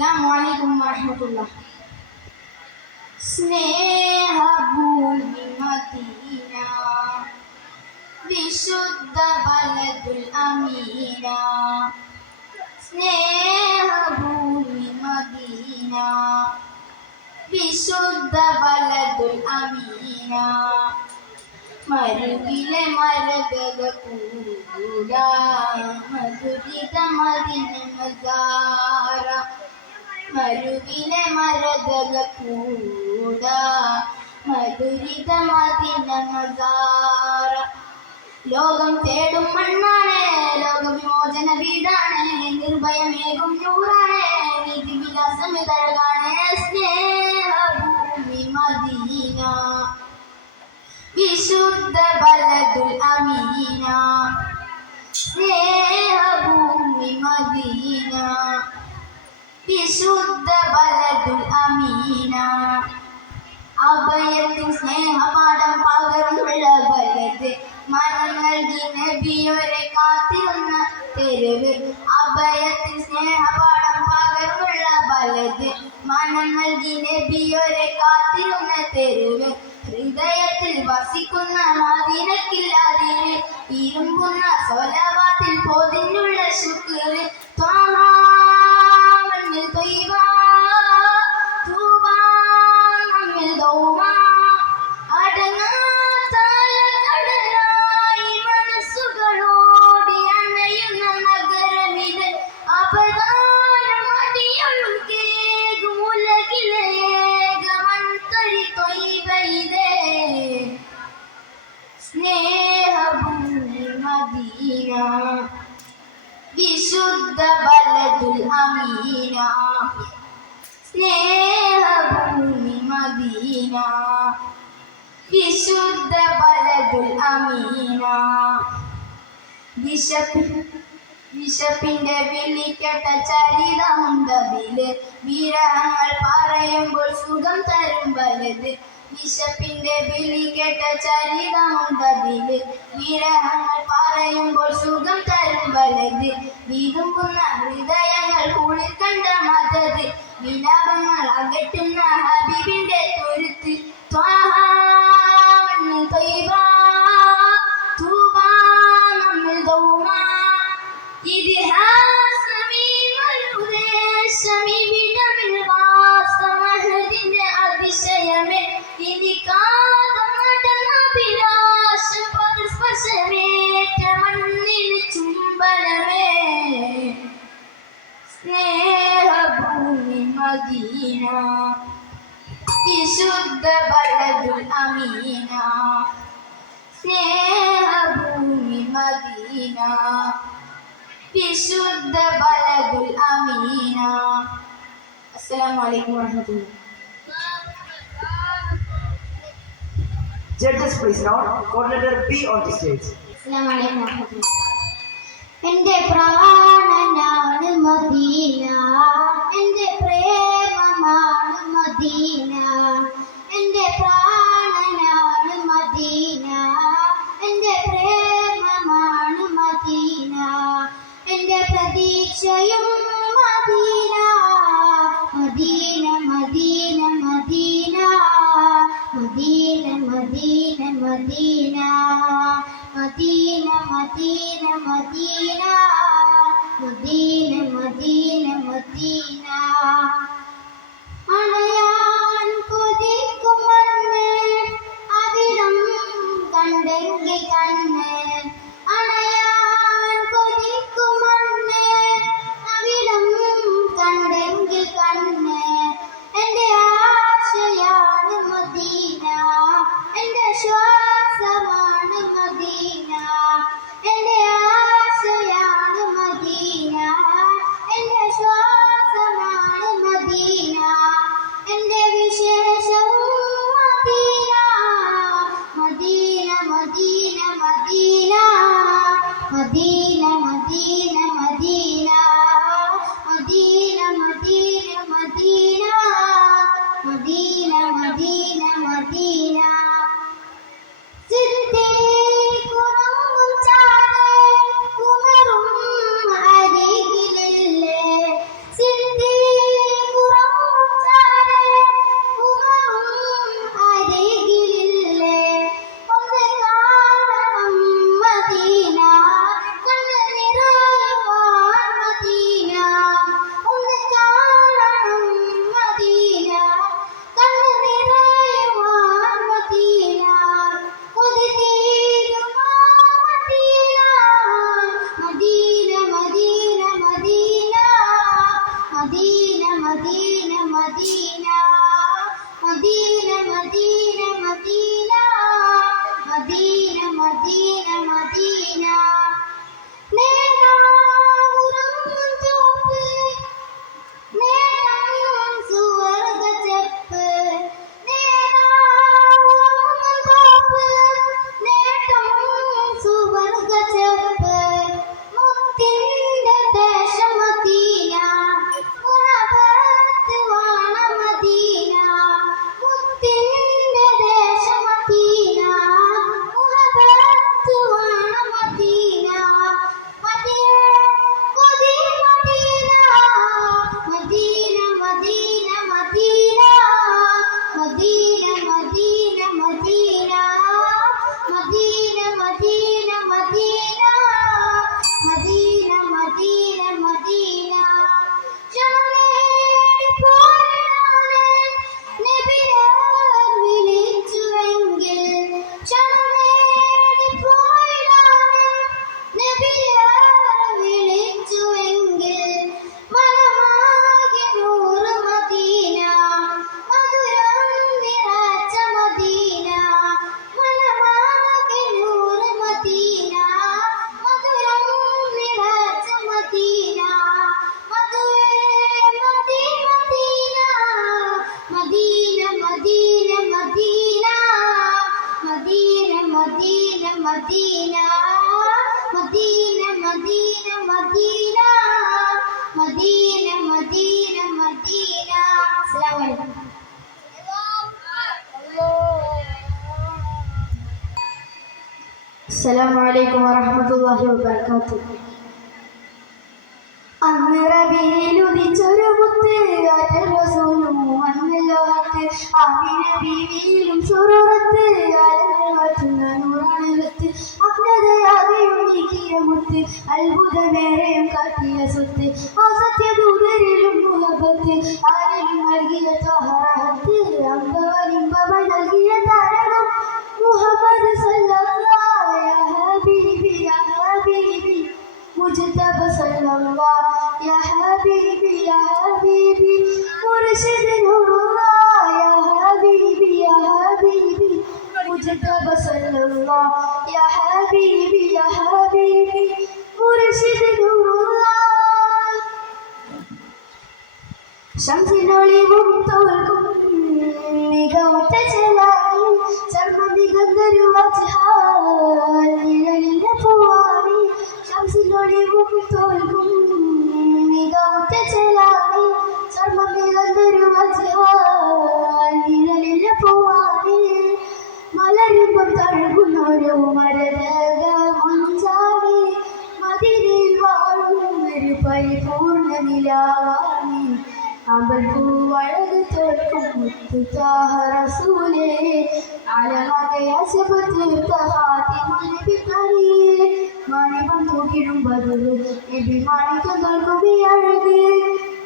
അസ്സലാമു വറഹ്മത്തുള്ളാഹി. സ്നേഹഭൂമി മദീന, വിശുദ്ധ ബലദുൽ അമീന. സ്നേഹഭൂമി മദീന, വിശുദ്ധ ബലദുൽ അമീന. മരുവിലെ മരതക പൂട, മധുരിത മദിന മസാര. മരുവിലെ മരതക പൂട, മധുരിത മദിന മസാര. ലോകം തേടും മണ്ണാണ്, ലോകവിമോചന വീടാണ്, നിർഭയമേകും നൂറാണ്, നീതി വിലാസം തരകാണ്. സ്നേഹഭൂമി മദീന, വിശുദ്ധ ബലദുൽ അമീന. സ്നേഹഭൂമി മദീന, വിശുദ്ധ ബലദുൽ അമീന. അഭയത്തിൻ സ്നേഹപാഠം പകർന്നുള്ള ബലദ്, മനം നൽകി നബിയോരെ കാത്തിരുന്ന തെരുവ്. അഭയത്തിൻ സ്നേഹപാഠം പകർന്നുള്ള ബലദ്, മനം നൽകി നബിയോരെ കാത്തിരുന്ന തെരുവ്. ഹൃദയത്തിൽ വസിക്കുന്ന മദീനക്കില്ലാതിന്, ഇരുമ്പുന്ന സ്വലവാത്തിൽ പൊതിഞ്ഞുള്ള ശുക്ർ. സ്നേഹഭൂമി മദീന, വിശുദ്ധ ബലദുൽ അമീന. സ്നേഹഭൂമി മദീന, വിശുദ്ധ ബലദുൽ അമീന. വിശപ്പിന്റെ വിളിക്കട്ട ചരിതമുണ്ടതില്, വിരഹങ്ങൾ പറയുമ്പോൾ സുഖം തരും ബലദ്. വിശപ്പിന്റെ വിളി കേട്ട ചരിതമുണ്ടതില്, വിരഹങ്ങൾ പറയുമ്പോൾ സുഖം തരും ബലദ്. വിതുമ്പുന്ന ഹൃദയങ്ങൾ കുളിർ കണ്ട മദദ്, വിലാപങ്ങൾ അകറ്റുന്ന ഹബീബിന്റെ തുരുത്ത്. അതിശയമേ മണ്ണിന് ചുംബനമേ. സ്നേഹഭൂമി മദീന, വിശുദ്ധ ബലദുൽ അമീന. സ്നേഹഭൂമി മദീന, വിശുദ്ധ ബലദുൽ അമീന. അസ്സലാമു അലൈക്കും വറഹ്മത്തുള്ളാഹി. Judges, please now. Code letter B on the stage. എന്റെ പ്രാണനാണ് മദീന, എന്റെ പ്രേമമാണ് മദീന. എന്റെ പ്രാണനാണ് മദീന, എന്റെ പ്രേമമാണ് മദീന. എന്റെ പ്രതീക്ഷയും Medina, Medina Medina Medina. Medina Medina Medina, Medina Medina Medina. Medina Medina Medina. അണയാൻ കൊതിക്കും മണ്ണ്, അവിടം കണ്ടെങ്കിൽ കണ്ണ്. അണയാൻ കൊതിക്കും മണ്ണ്, അവിടം കണ്ടെങ്കിൽ കണ്ണ്. എന്റെ ആശയാണ് മദീന, എന്റെ ശ്വാസമാണ് മദീന. എന്റെ മദീന മദീന മദീന. അസ്സലാമു അലൈക്കും. അസ്സലാമു അലൈക്കും വറഹ്മത്തുള്ളാഹി വബറകാതുഹു. അന്ന് റബീഉൽ ഉദിച്ചൊരു മുത്ത് ആറ്റൽ റസൂലും വന്നല്ലോ ഹത്ത്. ആമിന ബീവിയിലും സുറൂറത്ത് ആലങ്ങൾ വാറ്റുന്ന നൂറാണ് ലത്ത്. അജ്ഞതയാകെയും നീക്കിയ മുത്ത് അത്ഭുതമേറെയും കാട്ടിയ സ്വത്ത്. ആ സത്യദൂതരിലും മുഹബത്ത് ആരിലും നൽകിയ ത്വഹറഹത്ത്. അമ്പവലിമ്പവൾ നൽകിയ താരകം മുഹമ്മദ് സല്ലല്ലാഹു യാ ഹബീബി യാ ഹബീബി മുജ്തബ സല്ലല്ലാഹു യാ ഹബീബി യാ ഹബീബി മുർശിദ് നൂറുല്ലാഹ് യാ ഹബീബി യാ ഹബീബി മുജ്തബ സല്ലല്ലാഹു യാ ഹബീബി യാ ഹബീബി മുർശിദ് നൂറുല്ലാഹ്. ശംസിനൊളിവും തോൽക്കും മികവുറ്റ ചെലായി ചർമ്മമികന്തൊരു വജ്ഹാൽ നിഴലിന്റെ പൂവായി. ശംസിനൊളിവും തോൽക്കും മികവുറ്റ ചെലായി ചർമ്മമികന്തൊരു വജ്ഹാൽ നിഴലിന്റെ പൂവായി. മലരുമ്പോൾ തഴുകുന്നൊരു മരതക മഞ്ചാടി മദീനയിൽ വാഴും ഒരു പരിപൂർണ്ണ നിലാവാണി. അമ്പൽ പൂവഴക് തോൽക്കും മുത്തു ത്വാഹ റസൂലേ അലമകയ ശബത്ത് ഹാത്തിമുൽ നബി കരീം. മണിപം തൂക്കിടും ബദർ നബി മാണിക്യങ്ങൾ കുവിയഴക്.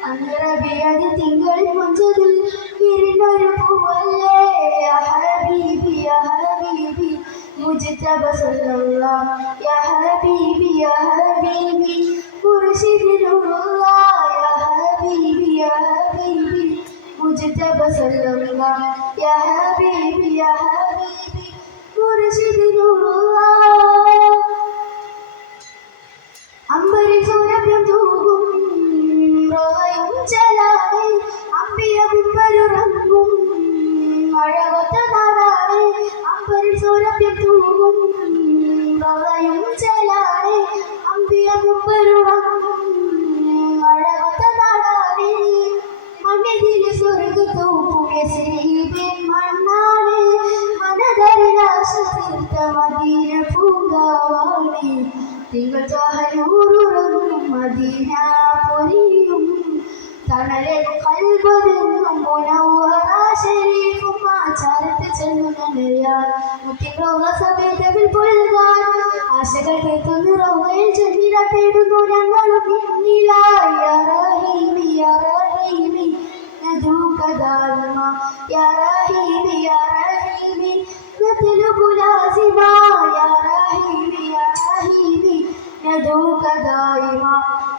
അന്ന് റബീഉൽ തിങ്കളിൽ മുഞ്ചതിൽ വിരിഞ്ഞൊരു പൂവല്ലേ യാ ഹബീബി യാ ഹബീബി മുജ്തബ സല്ലല്ലാഹു യാ ഹബീബി യാ ഹബീബി മുർശിദ് നൂറുല്ലാഹ് യാ ഹബീബി യാ ഹബീബി മുജ്തബ സല്ലല്ലാഹു യാ ഹബീബി യാ ഹബീബി മുർശിദ് നൂറുല്ലാഹ്. അമ്പരിൽ സൂര്യൻ തൂകും റോഹയും ചെലാടി അമ്പിയ ബിംബരുറങ്ങും മഴകൊത്ത നാടാടി. അമ്പരിൽ സൂര്യൻ തൂകും റോഹയും ചെലാടി അമ്പിയ ബിംബരുറങ്ങും മഴകൊത്ത നാടാടി. മണ്ണിതിലെ സ്വർഗത്തോപ്പും യസ്രീബിൻ മണ്ണാണ് മനതരിലാശ തീർത്ത മദീന പൂങ്കാവാണ്. തിങ്കൾ ത്വാഹനൂറുറങ്ങും മദീന പൊലിയും തണലെ കൽബതെന്നും മുനവ്വറ ശരീഫും ആചാരത്ത് ചെന്നുനടയാൻ മുത്തിൻ റൗള സമേതവിൽ പുൽകാൻ ആശകൾ കേൾക്കുന്നു റൗളയിൽ ചെന്നിട തേടുന്നു ഞങ്ങളും പിന്നിലായി. യാ റഹീമി യാ റഹീമി നദൂക ദായിമാ യാ റഹീമി യാ റഹീമി നത്ലുബു ലാസിമാ യാ റഹീമി യാ റഹീമി നദൂക ദായിമാ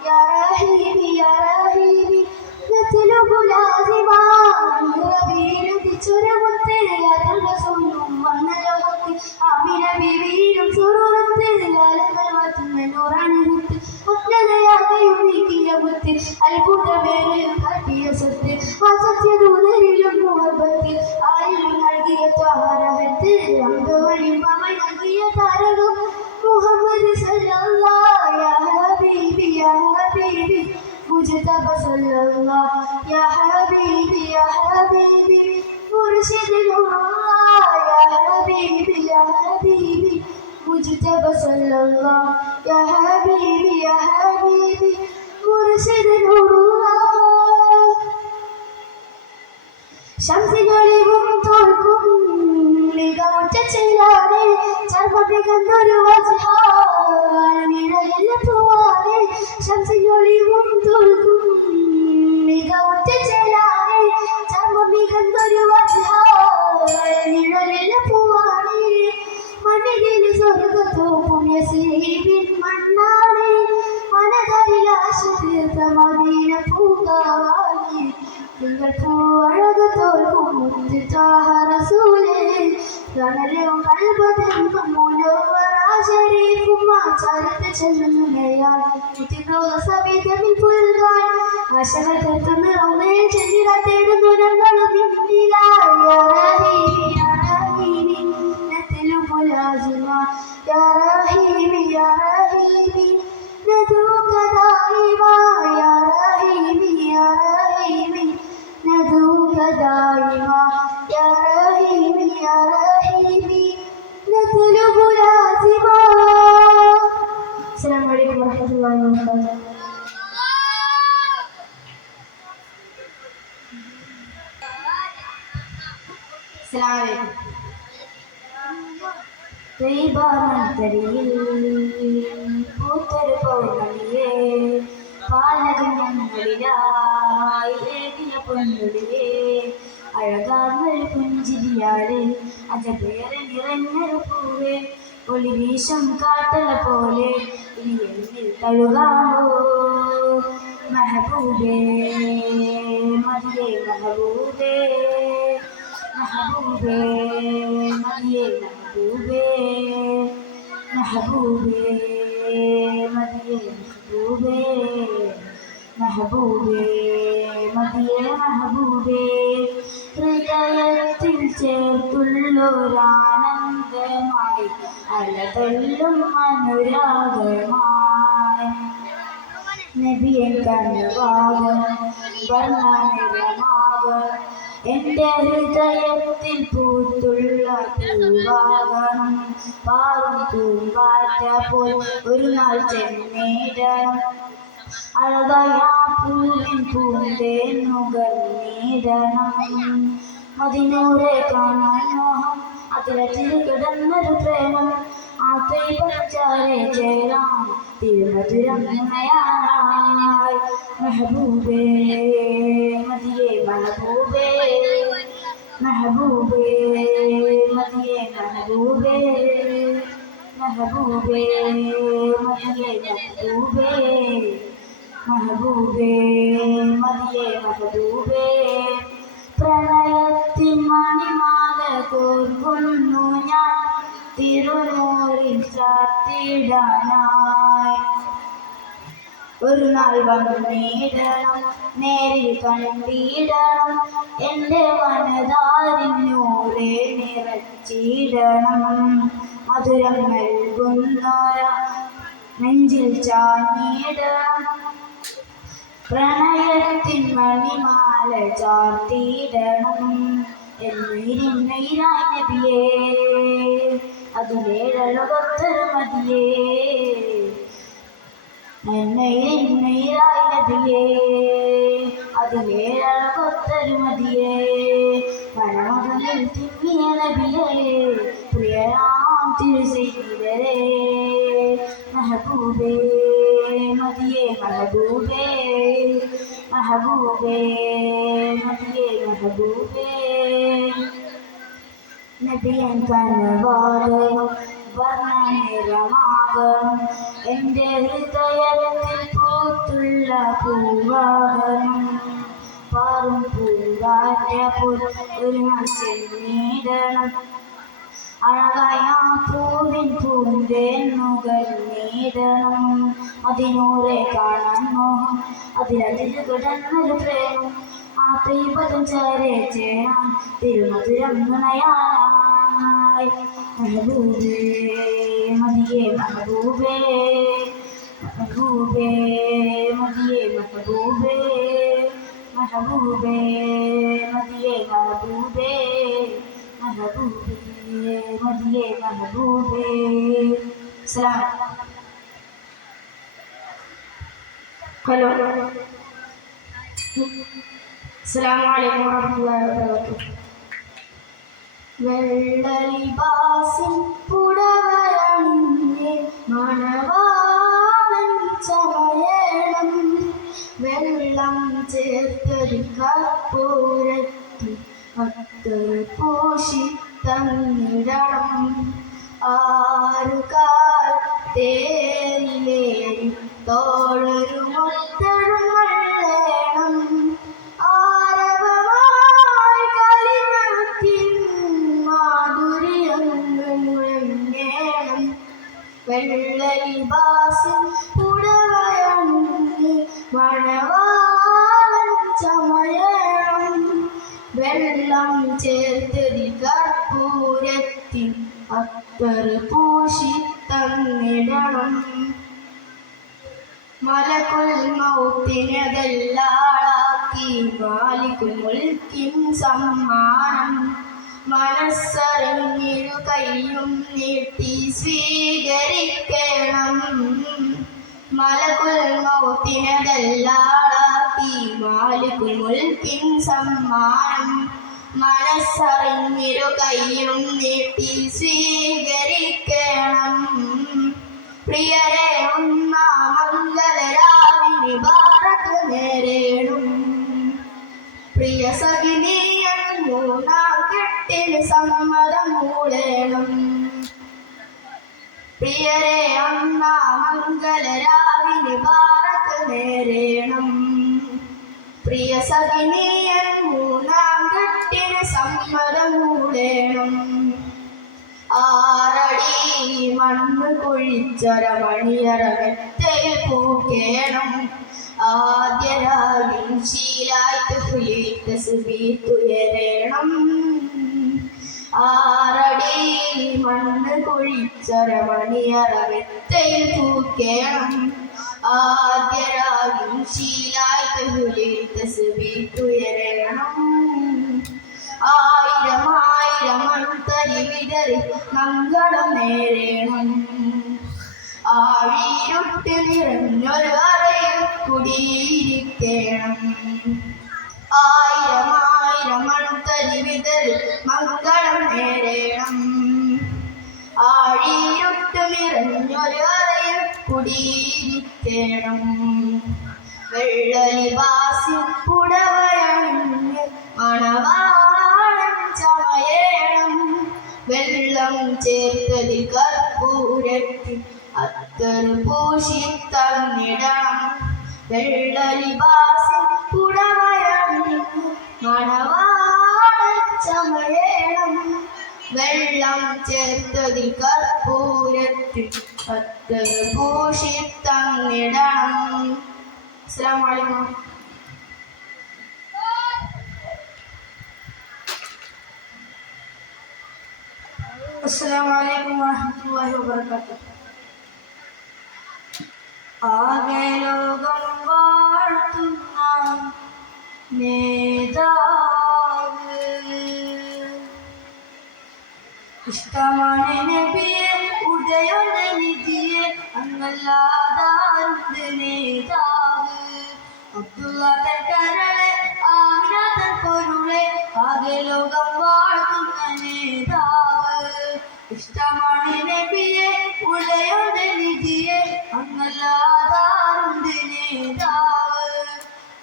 യാ റഹീമി യാ റഹീമി നത്ലുബു ലാസിമാ. റബീഉൽ ഉദിച്ചൊരു മുത്ത് ആറ്റൽ റസൂലും വന്നല്ലോ ഹത്ത്. ആമിന ബീവിയിലും സുറൂറത്ത് ആലങ്ങൾ വാറ്റുന്ന നൂറാണ് മുത്ത്. അജ്ഞതയാകെയും നീക്കിയ മുത്ത് അത്ഭുതമേറെയും കാട്ടിയ സ്വത്ത്. ആ സത്യദൂതരിലും മുഹബത്ത് ആരിലും നൽകിയ ത്വഹറഹത്ത്. അമ്പവലിമ്പവൾ നൽകിയ താരകം മുഹമ്മദ് സല്ലല്ലാഹു യാ ഹബീബി യാ ഹബീബി മുജ്തബ സല്ലല്ലാഹു യാ ഹബീബി യാ ഹബീബി മുർശിദ് നൂറുല്ലാഹ് യാ ഹബീബി യാ ഹബീബി മുജ്തബ സല്ലല്ലാഹു യാ ഹബീബി യാ ഹബീബി മുർശിദ് നൂറുല്ലാഹ്. ശംസിനൊളിവും തോൽക്കും മികവുറ്റ ചെലാടി ചർമ്മമികന്തൊരു വജ്ഹാൽ നിഴലിന്റെ പൂവാണ്. ശംസിനൊളിവും തോൽക്കും മികവുറ്റ ചെലാടി ചർമ്മമികന്തൊരു വജ്ഹാൽ നിഴലിന്റെ പൂവാണ്. മണ്ണിതിൽ സ്വർഗത്തോപ്പും യസ്രീബിൻ മണ്ണാണ് മനതരിലാശ തീർത്ത മദീന പൂങ്കാവാണ്. തിങ്കൾ പൂവഴക് തോൽക്കും മുത്ത് ത്വാഹ റസൂലേ തണലും കൽബതെന്നും മുനവ്വറ ശരീഫും ആചാരത്ത് ചെന്നുനടയാൻ മുത്തിൻ റൗള സമേതവിൽ പുൽകാൻ ആശകൾ കേൾക്കുന്ന റൗളയിൽ ചെന്നിട തേടുന്നു ഞങ്ങളും പിന്നിലായി. യാ റഹീമി യാ റഹീമി നത്ലുബു ലാസിമാ യാ റഹീമി യാ റഹീമി നദൂക ദായിമാ യാ റഹീമി അസ്സലാമു ത്വയ്ബാനന്തരിയിൽ പൂത്തൊരു പൗർണമിയേ പാലകങ്ങളിലായി ഏകിയ പൊന്നുടിയേ അഴകാർന്നൊരു പുഞ്ചിരിയാട് അജപേറെ നിറഞ്ഞൊരു പൂവേ ഒളി വീശം കാട്ടല പോലെ ഇനി എന്നിൽ തഴുകാമോ മെഹബൂബേ മതിയേ മെഹബൂബേ മെഹബൂബേ മതിയേ മെഹബൂബേ മെഹബൂബേ മതിയേ മെഹബൂബേ മെഹബൂബേ മതിയേ മെഹബൂബേ ഹൃദയത്തിൽ ചേർത്തുള്ളൊരാനന്ദമായി അലതല്ലും അനുരാഗമായി നബിയെ കണ്ണുവാകും വർണ്ണനിറമാകും എൻ്റെ ഹൃദയത്തിൽ പൂത്തുള്ള പൂവാകണം പാറും പൂമ്പാറ്റ പോൽ ഒരു നാൾ ചെന്നേടണം അഴകായ പൂവിൻ പൂന്തേനുകർന്നീടണം മദിനൂരെ കാണാൻ മോഹം അതിലറ്റിൽ കിടന്നൊരു പ്രേമം ആ തൈപച്ചാരെ ചേരാൻ തിരുമധുരം നയാനായി മെഹബൂബേ മതിയേ മെഹബൂബേ മെഹബൂബേ മതിയേ മെഹബൂബേ മെഹബൂബേ മതിയേ മെഹബൂബേ മെഹബൂബേ മതിയേ മെഹബൂബേ പ്രണയത്തിൻ മണിമാല കോർക്കുന്നു ഞാൻ തിരുനൂറിൽ ചാർത്തിടാനായി ഒരു നാൾ വന്നിടണം നേരിൽ കണ്ടിടണം എൻ്റെ മനതാരിന്നൂറെ നിറച്ചിടണം മധുരം നൽകുന്നോര നെഞ്ചിൽ ചാഞ്ഞിടണം പ്രണയത്തിൻ മണിമാല ചാർത്തിയിടണം എന്നീരായി നബിയേ അതിലേഴൊത്തൊരു മതിയേ എന്നീരായി നബിയേ അതിലേഴൊത്തൊരു മതിയേ മനമകനിൽ തിങ്ങിയ നബിയേ പ്രിയരാം തിരുസൈനികരേ മെഹബൂബേ മതിയേ മെഹബൂബേ മെഹബൂബേ മതിയേ മെഹബൂബേ നബിയൻ കനവാകണം വർണ്ണനിറമാകണം എൻ്റെ ഹൃദയത്തിൽ പൂത്തുള്ള പൂവാകണം പാറും പൂങ്കാറ്റ പോൽ ഒരു നാൾ ചെന്നീടണം അഴകായ പൂവിൻ പൂന്തേനുകർന്നീടണം അതിനൂറെ കാണാൻ മോഹം അതിലതിൽ കിടന്നൊരു പ്രേമം ആ തൈപദം ചേരെ ചേരാൻ തിരുമധുരം നുണയാനായി മെഹബൂബേ മതിയേ മെഹബൂബേ മെഹബൂബേ മതിയേ മെഹബൂബേ മെഹബൂബേ മതിയേ മെഹബൂബേ മെഹബൂബേ മതിയേ മെഹബൂബേ സലാം ഹലോ അസ്സലാമു അലൈക്കും വറഹ്മത്തുള്ളാഹി വബറകാതുഹു വെള്ളലിബാസിൻ പുടവരണിഞ്ഞ് മണവാളൻ ചമയണം വെള്ളം ചേർത്തൊരു കർപ്പൂരത്തിൽ അത്തറ് പൂശി തന്നിടണം ആറുകാൽ തേരിലേറി തോളൊരു മുത്തഴും വെള്ളേണം ആരവമായി കളിമത്തിൻ മാധുര്യങ്ങൾ മുഴങ്ങേണം വെള്ളലിബാസിൻ പുടവയണിഞ്ഞ് മണവാളൻ ചമയണം വെള്ളം ചേർത്തൊരു കർപ്പൂരത്തിൽ അത്തറ് പൂശി തന്നിടണം മലക്കുൽ മൗത്തിനതെല്ലാളാക്കി മാലിക്കുൽ മുൽക്കിൻ സമ്മാനം മനസ്സറിഞ്ഞിരു കൈയും നീട്ടി സ്വീകരിക്കണം മലക്കുൽ മൗത്തിനതെല്ലാളാക്കി മാലിക്കുൽ മുൽക്കിൻ സമ്മാനം മനസ്സറിഞ്ഞിരു കൈയും നീട്ടി സ്വീകരിക്കണം. പ്രിയരെ ഒന്നാം മംഗളരാവിന് ബാറക്ക് നേരേണം. പ്രിയ സഖിനിയൻ മൂന്നാം കെട്ടിന് സമ്മതം മൂളേണം. പ്രിയരെ ഒന്നാം മംഗളരാവിന് ബാറക്ക് നേരേണം. പ്രിയ സഖിനിയൻ മൂന്നാം കെട്ടിന് സമ്മതം മൂളേണം. 6 അടി മണ്ണ് കുഴിച്ചൊരമണിയറ വെറ്റയിൽ പൂക്കേണം. ആദ്യരാഗിൻ ശീലായി തസ്ബീഹുയരേണം. 6 അടി മണ്ണ് കുഴിച്ചൊരമണിയറ വെറ്റയിൽ പൂക്കേണം. ആദ്യരാഗിൻ ശീലായി തസ്ബീഹുയരേണം. 1000 മൺതരി വിതറി മംഗളം നേരേണം. ആഴിയൊട്ട് നിറഞ്ഞൊരു അറയിൽ കുടിയിരിക്കണം. 1000 മൺതരി വിതറി മംഗളം നേരേണം. ആഴിയൊട്ട് നിറഞ്ഞൊരു അറയിൽ കുടിയിരിക്കണം. വെള്ളലിബാസിൽ പുടവയണിഞ്ഞ് മണവാളൻ ചമയേണം. വെള്ളം ചേർത്തതിൽ കർപ്പൂരത്തിൽ അത്തർ പൂശി തന്നിടണം. വെള്ളലിബാസിൽ പുടവയണിഞ്ഞ് മണവാളൻ ചമയേണം. വെള്ളം ചേർത്തതിൽ കർപ്പൂരത്തിൽ അത്തർ പൂശി തന്നിടണം. അസ്സലാമു അലൈക്കും. അസ്സലാമലൈക്കും വറഹ്മത്തുള്ളാഹി വബറകാതുഹു. ആകെ ലോകം വാഴ്ത്തുന്ന നേതാവ് ഇഷ്ടമാണ് നബിയെ ഉദയുടെ നിധിയെ അങ്ങല്ലാതാരുണ്ട് നേതാവ്. അബ്ദുള്ള തൻ കരളെ ആമിന തൻ പൊരുളെ ആകെ ലോകം വാഴ്ത്തുന്ന നേതാവ് ഇഷ്ടമാണ് നബിയെ ഉദയുടെ നിധിയെ അങ്ങല്ലാതാരുണ്ട് നേതാവ്.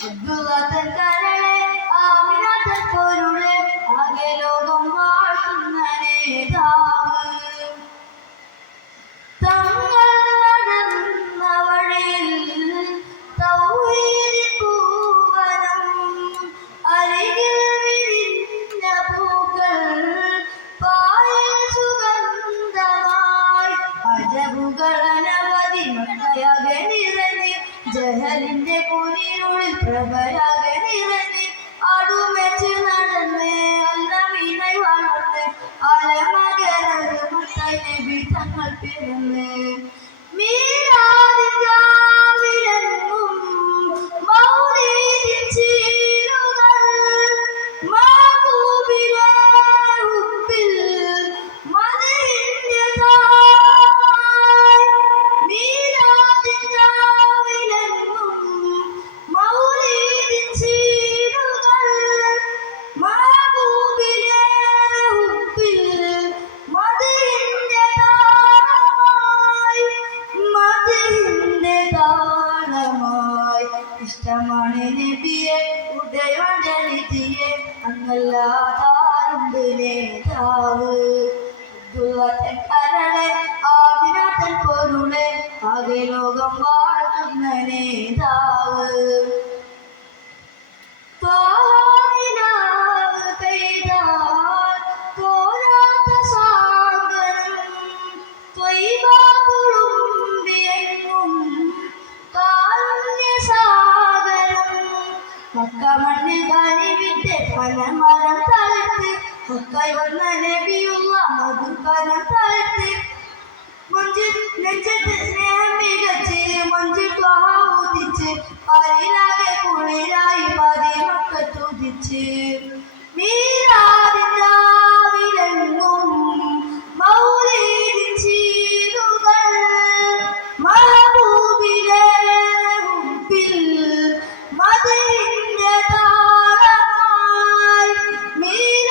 അബ്ദുള്ള തൻ കരളെ ആമിന തൻ പൊരുളെ ആകെ ലോകം വാഴ്ത്തുന്ന നേതാവ്. തങ്ങൾ നടന്ന വഴിയിൽ തൗഹീദിൻ പൂവനം അരികിൽ വിരിഞ്ഞ പൂക്കൾ പായൽ സുഗന്ധമായി അജബുകൾ അനവധി മക്കയാകെ നിറഞ്ഞ് ജഹലിന്റെ കുനിരുളിൽ പ്രഭയാകെ നിറഞ്ഞ് അടുമെച്ച് നടന്ന് അല്ലമീനായി വളർന്ന് അലമകരത് മുത്തായി നബി തങ്ങൾ പിറന്ന് മീലാദിൻ രാവിലെങ്ങും മൗലീദിൻ ചീലുകൾ മഹബൂബിലെ ഹുബ്ബിൽ മദഹിന്റെ തായ്. മീലാദിൻ രാവിലെങ്ങും മൗലീദിൻ ചീലുകൾ മഹബൂബിലെ ഹുബ്ബിൽ മദഹിന്റെ താളമായി. മദഹിന്റെ താളമായി ഇഷ്ടമാണ് നബിയെ ഉദയുടെ നിധിയെ അങ്ങല്ലാതാരുണ്ട് നേതാവ്. അബ്ദുള്ള തൻ കരളെ ആമിന തൻ പൊരുളെ ആകെ ലോകം വാഴ്ത്തുന്ന നേതാവ്. ത്വാഹാനിലാവ് പെയ്താൽ തോരാത്ത സാഗരം ത്വയ്ബ തുളുമ്പിയെങ്ങും കാരുണ്യസാഗരം. മക്ക മണ്ണിൽ കനിവിന്റെ പനമരം തളർത്ത് മക്കായി വന്ന നബിയുള്ള മധുക്കരം തളർത്ത് നെഞ്ചത്ത് സ്നേഹം മികച്ച് മഞ്ചു ത്വാഹുദിച്ച് പരിലാകെ കുളിരായി പതിമക്കത്തുദിച്ച് മീരാദിൻ രാവിലെങ്ങും മൗലീദിൻ ചീലുകൾ മഹബൂബിലെ ഹുബ്ബിൽ മദഹിന്റെ താളമായി. മീരാദിൻ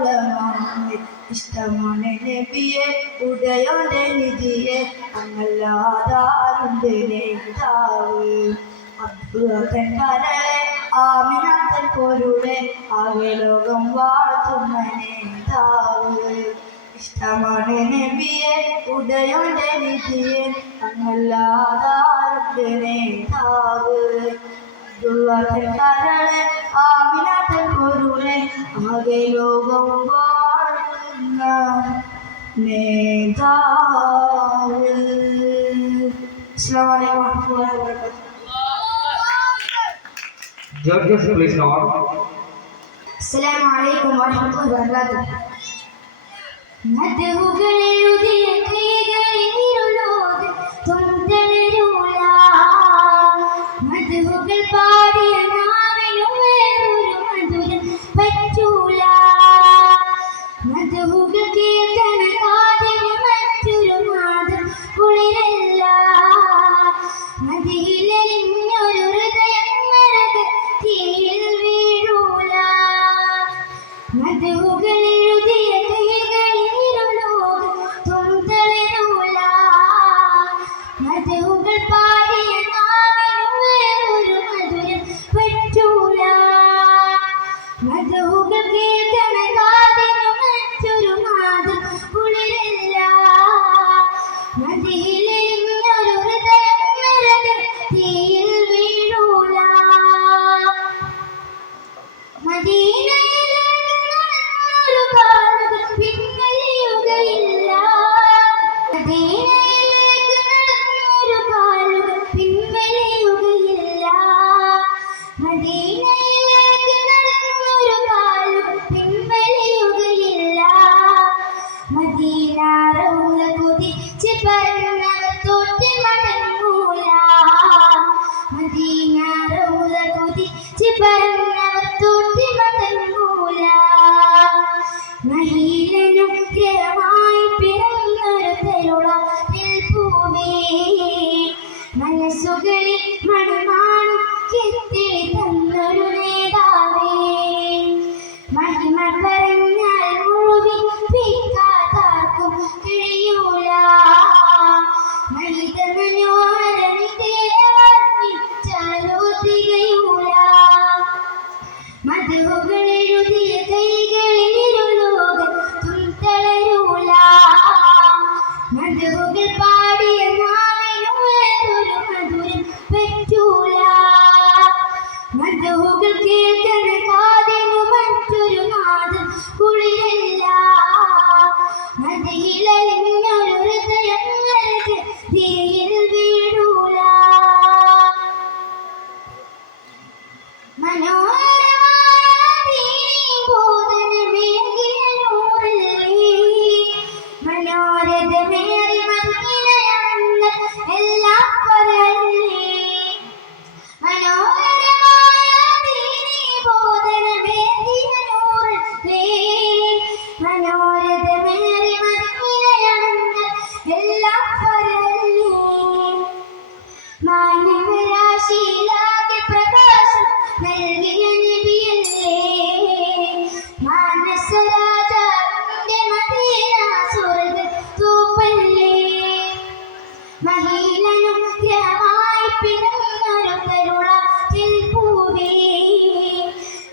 കാലമായി ഇഷ്ടമാണ് നബിയെ ഉടയോന്റെ നിധിയെ അങ്ങല്ലാതാരുണ്ട് നേതാവ് അബ്ദുൽ കരളെ ആമിനാത്തൻ പോരുടെ ആകെ ലോകം വാഴ്ത്തുന്ന നേതാവ് ഇഷ്ടമാണ് നബിയെ ഉടയോന്റെ നിധിയെ അങ്ങല്ലാതാരുണ്ട് നേതാവ് കരളെ ആമിനാത്തൻ പോരുടെ ആകെ ലോകം വാഴ്ത്തുന്ന നേതാവ്. അസ്സലാമു അലൈക്കും വറഹ്മത്തുള്ളാഹി വബറകാതുഹു. Judges, please note. അസ്സലാമു അലൈക്കും വറഹ്മത്തുള്ളാഹി വബറകാതുഹു. മദ്ഹുകൾ എഴുതിയ കൈകളിൽ ഇരുളോട് തുന്തളരൂല മദ്ഹുകൾ പാടിയ നാവിനും വേറൊരു മധുരം പറ്റൂല മദ്ഹുകൾ കേൾക്കണ കാതിന് മറ്റൊരു നാദം കുളിരല്ല മദിയിലലിഞ്ഞൊരു ഹൃദയം നരക തീയിൽ വീഴൂല മദ്ഹുകൾ എഴുതിയ കൈകളിൽ ഇരുളോട് തുന്തളരൂല മദ്ഹുകൾ പാടിയ നാവിനും വേറൊരു മധുരം പറ്റൂല മദ്ഹുകൾ കേൾക്കണ കാതിന് മറ്റൊരു നാദം കുളിരല്ല മദിയിലലിഞ്ഞൊരു ഹൃദയം നരക തീയിൽ വീഴൂല മദീനയിലേക്ക് നടന്നൊരു കാലം പിൻവലിയുകയില്ല മദീനയിലേക്ക് നടന്നൊരു കാലം പിൻവലിയുകയില്ല മദീനയിലേക്ക് നടന്നൊരു കാലം പിൻവലിയുകയില്ല മദീന റൗള കൊതിച്ച് പറഞ്ഞവർ തോറ്റ് മടങ്ങൂല മദീന റൗള കൊതിച്ച് പറഞ്ഞവർ തോറ്റ് മടങ്ങൂല മഹീലനുഗ്രഹമായി പിറന്നൊരു തരുളത്തിൽ പൂവേ മനസ്സുകളിൽ മണിമാണം കെത്തിളി തന്നൊരു നേതാവേ മഹിമ പറഞ്ഞാൽ മുഴുവിപ്പിക്കാതാർക്കും കഴിയൂല മഹിത മനോഹരനിതേ വർണ്ണിച്ചാലോ തികയൂല മദ്ഹുകൾ എഴുതിയ കൈകളിൽ ഇരുളോകം തുന്തളരൂല മദ്ഹുകൾ പാടിയ നാവിനും വേറൊരു മധുരം പറ്റൂല മദ്ഹുകൾ കേൾക്കണ കാതിനു മറ്റൊരു നാദം കുളിരല്ല മദിയിലലിഞ്ഞൊരു ഹൃദയം നരക തീയിൽ വീഴൂല മനോഹരമായ ബോധനമേകിയ നൂറല്ലേ മനോരഥമേറി മദീനയാണെന്ന എല്ലാം പറയല്ലേ മനോഹരമായ ബോധനമേകിയ നൂറല്ലേ മനോരഥമേറി മദീനയാണെന്ന എല്ലാം പറയല്ലേ മാനവരാശിയിലാകെ പ്രകാശം നൽകിയ നബിയല്ലേ മാനസരാജാവിന്റെ മദീന സ്വർഗ തൂപ്പല്ലേ മഹീലനുഗ്രഹമായി പിറന്നൊരു തരുളത്തിൽ പൂവേ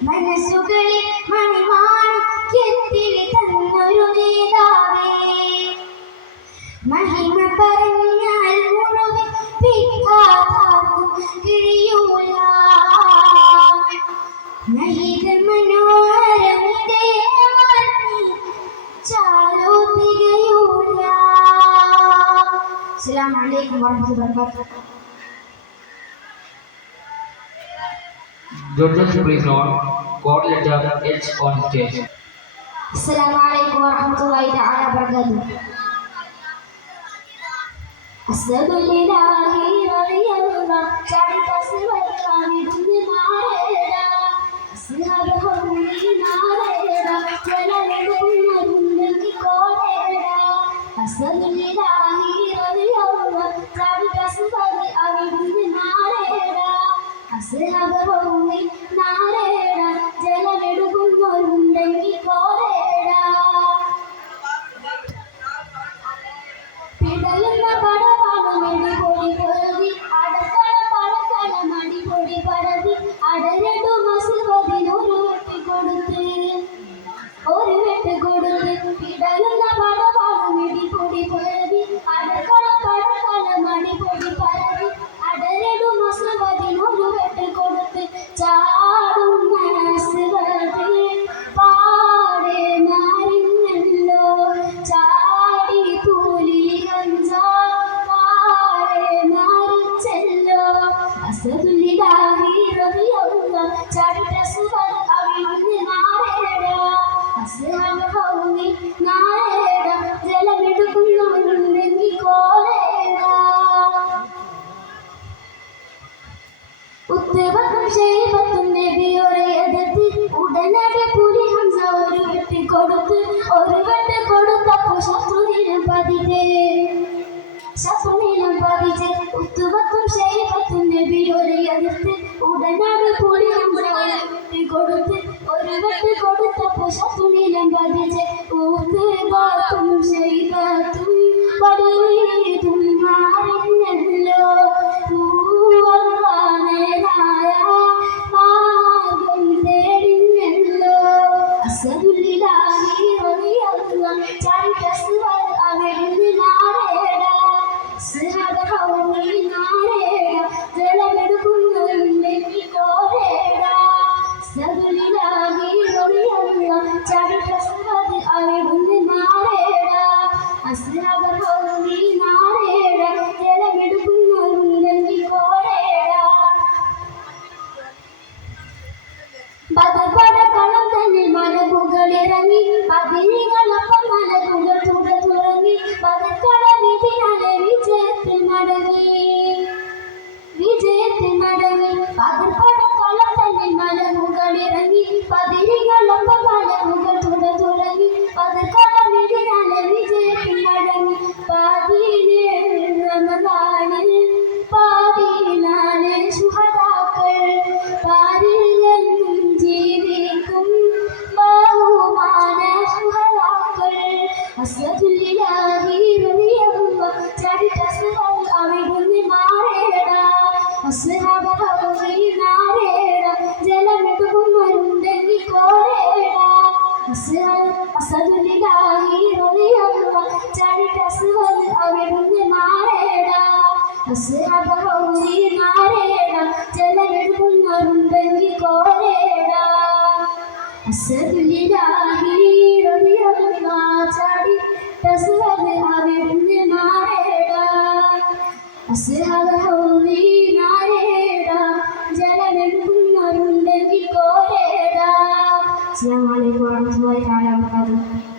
മനസ്സുകളിൽ മണിമാണിക്യത്തിൽ തന്നൊരു നേതാവേ മഹിമ പറഞ്ഞാൽ മുഴുവിപ്പിക്കാതാർക്കും കഴിയൂല മഹിത മനോഹരമിതേ വർണ്ണിച്ചാലോ തികയൂല. അസ്സലാമു അലൈക്കും വറഹ്മത്തുള്ളാഹി വബറകാതുഹു. Judges, please note. Code letter H on stage. അസ്സലാമു അലൈക്കും വറഹ്മത്തുള്ളാഹി തആല വബറകാതുഹു. അസ്സദുലില്ലാഹി റളിയല്ലാഹു ചാടി തസ്വൽക്കാനി ദുനി മാറേടാ അസ്ഹബഹുനി നാറേടാ ജലലദുന്നരുന്നി കോടേടാ അസ്സദുലില്ലാഹി റളിയല്ലാഹു ചാടി തസ്വൽക്കാനി ദുനി മാറേടാ അസ്ഹബഹുനി നാറേടാ ജലലദുന്നരുന്നി കോടേടാ പുഷത്തുനിലം പതിച്ച് ഊത്തുകാത്തും ശൈവത്തും പടിയേതും മാറിഞ്ഞല്ലോ പൂവന്നായ മാർഗം തേടിഞ്ഞല്ലോ അസദുല്ലാഹി റളിയല്ലാഹു ചാരിക്കസ്വർ അവിടുന്ന് നാടേടാ സിഹദ ഹൗലി നാടേടാ ജലമെടുക്കുന്നവരുണ്ടെങ്കിൽ കോരേടാ അസദുല്ലാഹി റളിയല്ലാഹു ചാരിക്കസ്വർ അവിടുന്ന് നാടേടാ സിഹദ ഹൗലി നാടേടാ ജലമെടുക്കുന്നവരുണ്ടെങ്കിൽ കോരേടാ ബദർപടക്കളം തന്നിൽ മലകുകളിറങ്ങി പതിരികളൊപ്പം മലകുകൾ തുടർന്നുറങ്ങി ബദർക്കടവിതിനാലെ വിജയത്തിൽ മടങ്ങി ബദർപടക്കളം തന്നിൽ മലകുകളിറങ്ങി പതിരികളൊപ്പം മലകുകൾ തുടർന്നുറങ്ങി ബദർക്കടവിതിനാലെ വിജയത്തിൽ മടങ്ങി റമദാനിൽ പാതിയിലാണ് ശുഹദാക്കൾ പാരിൽ എന്നും ജീവിക്കും ബഹുമാന ശുഹദാക്കൾ അസ്സദുല്ലാഹി റളിയല്ലാഹു ചരിതസ്വൽ അവിടുന്ന് നാടേടാ അസ്ഹാബ ഹൗലി നാടേടാ ജലമെടുക്കുന്നവരുണ്ടെങ്കിൽ കോരേടാ അസ്സദുല്ലാഹി റളിയല്ലാഹു ചരിതസ്വൽ അവിടുന്ന് നാടേടാ അസ്ഹാബ ഹൗലി നാടേടാ ജലമെടുക്കുന്നവരുണ്ടെങ്കിൽ കോരേടാ അസ്സദുല്ലാഹി റളിയല്ലാഹു ചരിതസ്വൽ അവിടുന്ന് നാടേടാ അസ്ഹാബ ഹൗലി നാടേടാ ജലമെടുക്കുന്നവരുണ്ടെങ്കിൽ കോരേടാ. അസ്സലാമു അലൈക്കും വറഹ്മത്തുള്ളാഹി തആല വബറകാതുഹു.